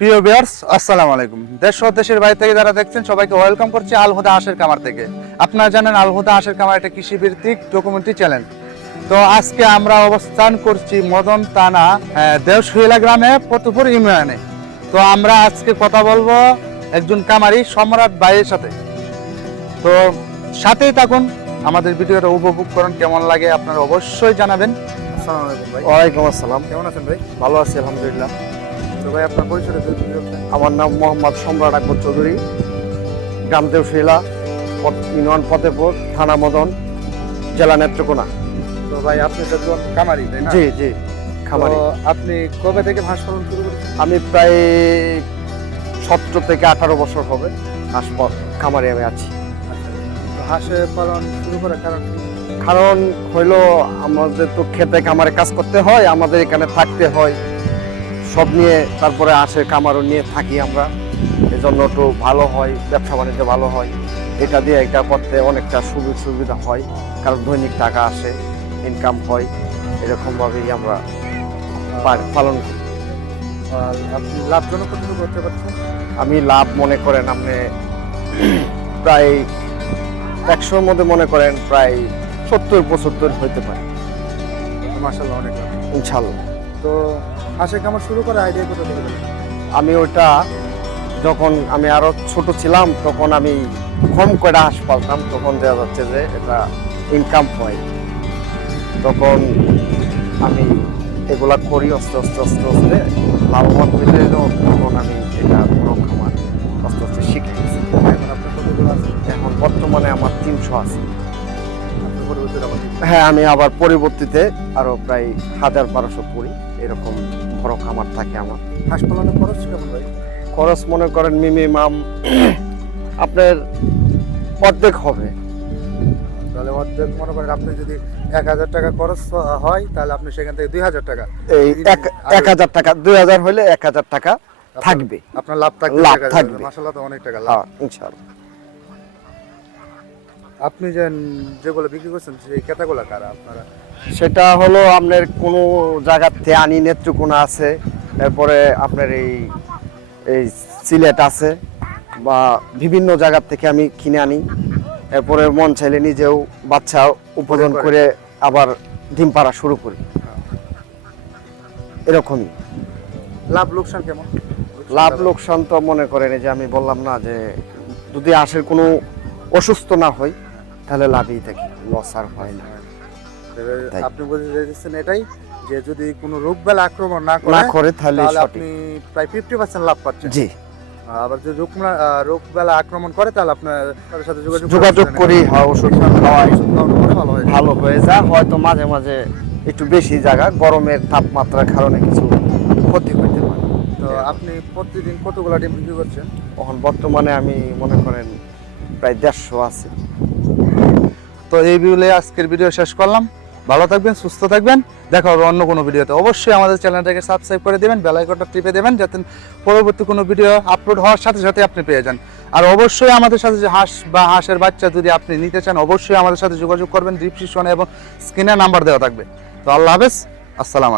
প্রিয় বিয়ার্স আসসালামু আলাইকুম। দেশ ও দেশের বাইরে থেকে যারা দেখছেন সবাইকে ওয়েলকাম করছি আলহুদা আশের কামার থেকে। আপনারা জানেন আলহুদা আশের কামার একটা কৃষি ভিত্তিক ডকুমেন্টারি চ্যানেল তো আজকে আমরা অবস্থান করছি মদন তানা দেওশহিলা গ্রামে ফতুপুর ইউনিয়নে। তো আমরা আজকে কথা বলব একজন কামারি সম্রাট ভাইয়ের সাথে। তো সাথেই থাকুন আমাদের ভিডিওটা উপভোগ করুন কেমন লাগে আপনারা অবশ্যই জানাবেন। আসসালামু আলাইকুম ভাই। ওয়ালাইকুম আসসালাম। কেমন আছেন ভাই? ভালো আছি আলহামদুলিল্লাহ। তো ভাই আপনার পরিচয় আমার নাম মোহাম্মদ সম্রাট আকবর চৌধুরী গ্রাম দেওশিলা ইউনিয়ন ফতেপুর থানা মদন জেলা নেত্রকোনা। তো ভাই আপনি তো কামারি তাই না? জি জি খামারি। আপনি কবে থেকে হাঁস পালন শুরু করেছেন? আমি প্রায় সতেরো থেকে আঠারো বছর হবে হাঁস খামারে আমি আছি। তো হাঁসে পালন শুরু করার কারণ কারণ হইল আমাদের তো খেতে খামারে কাজ করতে হয় আমাদের এখানে থাকতে হয়। সব নিয়ে তারপরে আসে কামারও নিয়ে থাকি আমরা। এজন্য একটু ভালো হয় ব্যবসা বাণিজ্য ভালো হয়। এটা দিয়ে এটা করতে অনেকটা সুযোগ সুবিধা হয় কারণ দৈনিক টাকা আসে ইনকাম হয় এরকমভাবেই আমরা পালন করি। লাভজনক করতে পারছেন? আমি লাভ মনে করেন আপনি প্রায় একশোর মধ্যে মনে করেন প্রায় সত্তর পঁচাত্তর হইতে পারে। মাসাল্লাহ অনেক ইনশাল্লাহ তো হাঁসের কামার শুরু করার আইডিয়া কোথা থেকে আমি ওটা যখন আমি আরও ছোট ছিলাম তখন আমি কম করে হাঁস পালতাম তখন দেখা যাচ্ছে যে এটা ইনকাম হয়। তখন আমি এগুলা করি আস্তে আস্তে আস্তে আস্তে। লাভবান হইতে এলো, তখন আমি এটা বড় খামার আস্তে আস্তে শিখে গেছি। এখন বর্তমানে আমার তিনশো আছে। হ্যাঁ আমি আবার পরবর্তীতে আরও প্রায় হাজার বারোশো করি। এরকম বড় খামার থাকে আমার। হাঁস পালনের খরচ কেমন ভাই খরচ মনে করেন মিনিমাম আপনার অর্ধেক হবে। তাহলে অর্ধেক মনে করেন আপনি যদি এক হাজার টাকা খরচ হয় তাহলে আপনি সেখান থেকে দুই হাজার টাকা। এই এক হাজার টাকা দুই হাজার হলে এক হাজার টাকা থাকবে। আপনার লাভ থাকবে লাভ থাকবে। মাসাল্লাহ তো অনেক টাকা লাভ। ইনশাআল্লাহ। আপনি যে যেগুলো বিক্রি করছেন সেই ক্রেতাগুলো কারা? আপনারা সেটা হলো আপনার কোনো জায়গাতে আনি নেত্রকোনা আছে এরপরে আপনার এই এই সিলেট আছে বা বিভিন্ন জায়গার থেকে আমি কিনে আনি এরপরে মন চাইলে নিজেও বাচ্চা উৎপাদন করে। আবার ডিম পাড়া শুরু করি এরকমই লাভ লোকসান কেমন লাভ লোকসান তো মনে করেন যে আমি বললাম না যে যদি আসে কোনো অসুস্থ না হয় তাহলে লাভই থাকি লস আর হয় না। আপনি বলতে চাইছেন এটাই যে যদি কোনো রোগ বেলা আক্রমণ না না করে করে তাহলে আপনি প্রায় ফিফটি পার্সেন্ট লাভ পাচ্ছেন জি। আবার যদি রোগ রোগ বেলা আক্রমণ করে তাহলে আপনার তাদের সাথে যোগাযোগ যোগাযোগ করি হ্যাঁ ওষুধ খাওয়াই ভালো হয়ে যায় হয়তো মাঝে মাঝে একটু বেশি জায়গা গরমের তাপমাত্রার কারণে কিছু ক্ষতি হইতে পারে। তো আপনি প্রতিদিন কতগুলো ডিম বিক্রি করছেন? এখন বর্তমানে আমি মনে করেন প্রায় দেড়শো আছে। তো এই ভিডিও আজকের ভিডিও শেষ করলাম। ভালো থাকবেন, সুস্থ থাকবেন। দেখা হবে অন্য কোনো ভিডিওতে। অবশ্যই আমাদের চ্যানেলটাকে সাবস্ক্রাইব করে দেবেন বেলাইকনটা টিপে দেবেন, যাতে পরবর্তী কোনো ভিডিও আপলোড হওয়ার সাথে সাথে আপনি পেয়ে যান। আর অবশ্যই আমাদের সাথে যে হাঁস বা হাঁসের বাচ্চা যদি আপনি নিতে চান, অবশ্যই আমাদের সাথে যোগাযোগ করবেন ডিসক্রিপশনে এবং স্ক্রিনে নাম্বার দেওয়া থাকবে। তো আল্লাহ হাফেজ, আসসালাম